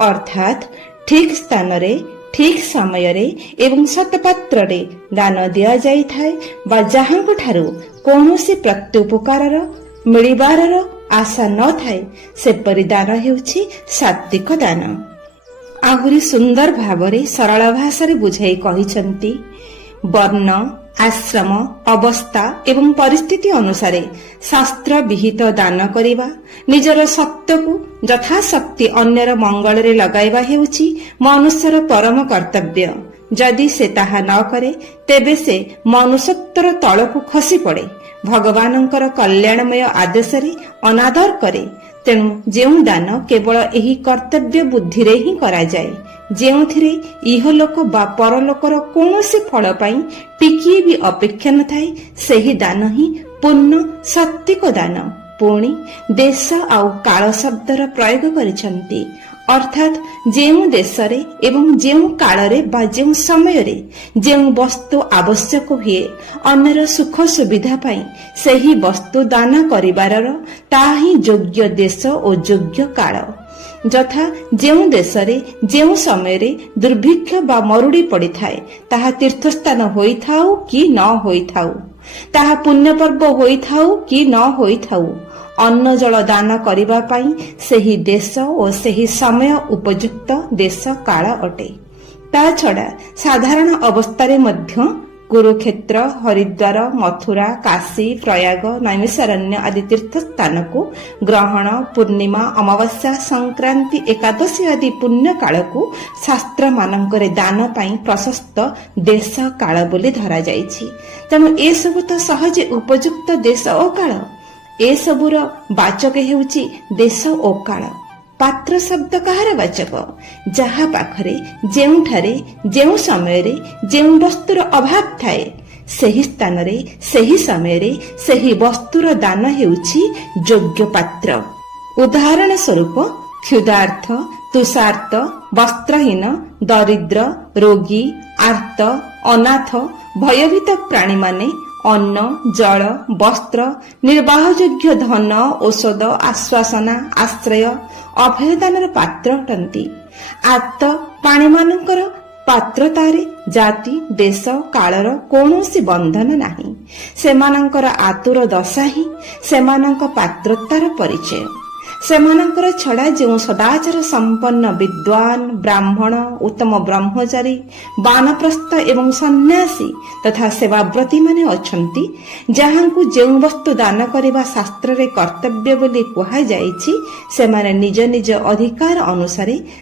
अर्थात ठीक स्थान रे ठीक समय रे एवं सतपात्र रे दान दिया जाई थाए बा जहांको ठारू कोनोसी प्रत्युपकार मिलिबार आशा न थाए सेपरि दान हेउछि सात्विक दान। आहुरी सुंदर भावरे सरल भाषा बुझाई कहिसंती वर्ण आश्रम अवस्था एवं परिस्थिति अनुसार शास्त्र विहित दान करिबा निजर सत्य को यथाशक्ति अन्यर मंगल रे लगाइबा हेउछि मनुष्यर परम कर्तव्य। जदि से ताहा न करे तेबे से मनुष्यत्वर तळकु खसी पड़े, भगवानंकर कल्याणमय आदेश रे अनादर करे। तेणु जेउ दान केवल एही कर्तव्य बुद्धि रे ही करा जाए, जेउथिरे इहलोक बा परलोकर कौनसी फल पाई टिकिए भी अपेक्षा न थाए, सेही दान ही पूर्ण सात्विक दान। पुणी देश आउ काल शब्दर प्रयोग करिसंती, अर्थात जेउ देशरे एवं जेउ कालरे बा जेउ समयरे जेउ वस्तु आवश्यक हुए अन्यर सुख सुविधा पाई सेही वस्तु दान करिबारर ताही योग्य देश और योग्य काल। यथा जेउ देशरे जेउ समयरे दुर्भिक्ष बा मरुड़ी पड़ी थाए ताहा तीर्थस्थान होइथाउ कि न होइथाउ, ताहा पुण्य पर्व होइथाउ कि न होइथाउ, अन्न जल दान करिबा पाई सेही देश और सेही समय उपयुक्त देश काल अटे। ता छड़ा साधारण अवस्थारे मध्य कुरुक्षेत्र, हरिद्वार, मथुरा, काशी, प्रयाग, नैमिषारण्य आदि तीर्थ स्थान को ग्रहण, पूर्णिमा, अमावास्या, संक्रांति, एकादशी आदि पुण्य काल को शास्त्र मानकरे दान पाई प्रशस्त देश काल बोली धरा जाइछि। तेणु ए सब तो सहजे उपयुक्त देश ओ काल। ए सबुर वाचक हेउछि देश ओ काल। पात्र शब्द कहार वाचक? जहा पाखरे जेउठारे जेउ समयरे जेउ वस्तुर अभाव थाए सेही स्थान रे सेही समय रे सेही वस्तुर दान हेउछि योग्य पात्र। उदाहरण स्वरूप क्षुधार्थ, तुषार्थ, वस्त्रहीन, दरिद्र, रोगी, आर्त, अनाथ, भयभीत प्राणी माने अन्न, जल, वस्त्र, निर्वाहयोग्य धन, औषध, आश्वासना, आश्रय, अभयदानर पात्र अटंती। आर्त प्राणी मानकर पात्रतारे जाति, देश, कालर कौनसी बंधन नाही। सेमानंकर आतुर दशा ही सेमानंक पात्रतार परिचय। सेमानंकर छड़ा जो सदाचार संपन्न विद्वान, ब्राह्मण, उत्तम ब्रह्मचारी, वानप्रस्थ एवं सन्यासी तथा सेवाव्रती माने अछंती, जहांकु जेउ वस्तु दान करिबा शास्त्र रे कर्तव्य बोली कुहा जाइछि, सेमाने निज निज अधिकार अनुसारे